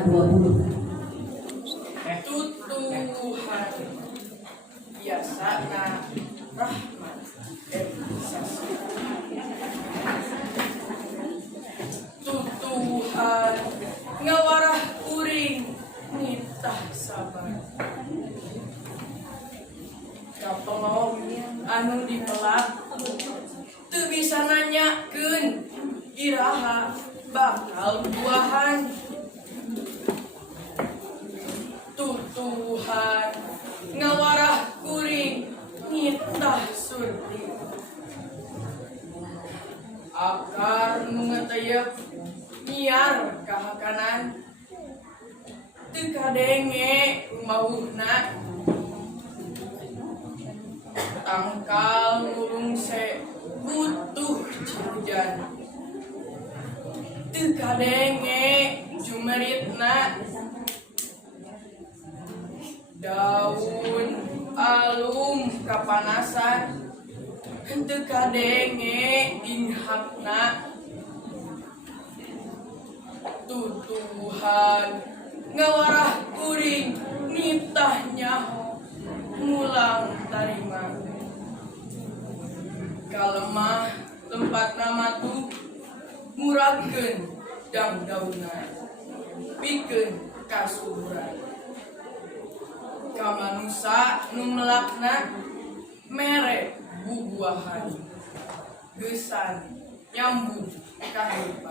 20. Tutuhan biasana rahmat Tutuhan ngawarah kuring nitah sabar kapelong anu dipelak teu bisa nanyakeun iraha bakal buahan Tutuhan ngawarah kuring nitah surti akar nu ngeteyep nyiar kahakanan teu kadenge rumawuhna tangkal ngulungse butuh hujan teu kadenge jumeritna daun alum kapanasan henteu kadenge inhakna Tutuhan ngawarah kuring nitah nyaho mulang tarima kalemah tempat nama tu muragkeun dang dauna pikeun kasuburan ka manusa nu melakna mere bubuahan geusan nyambung kahirupan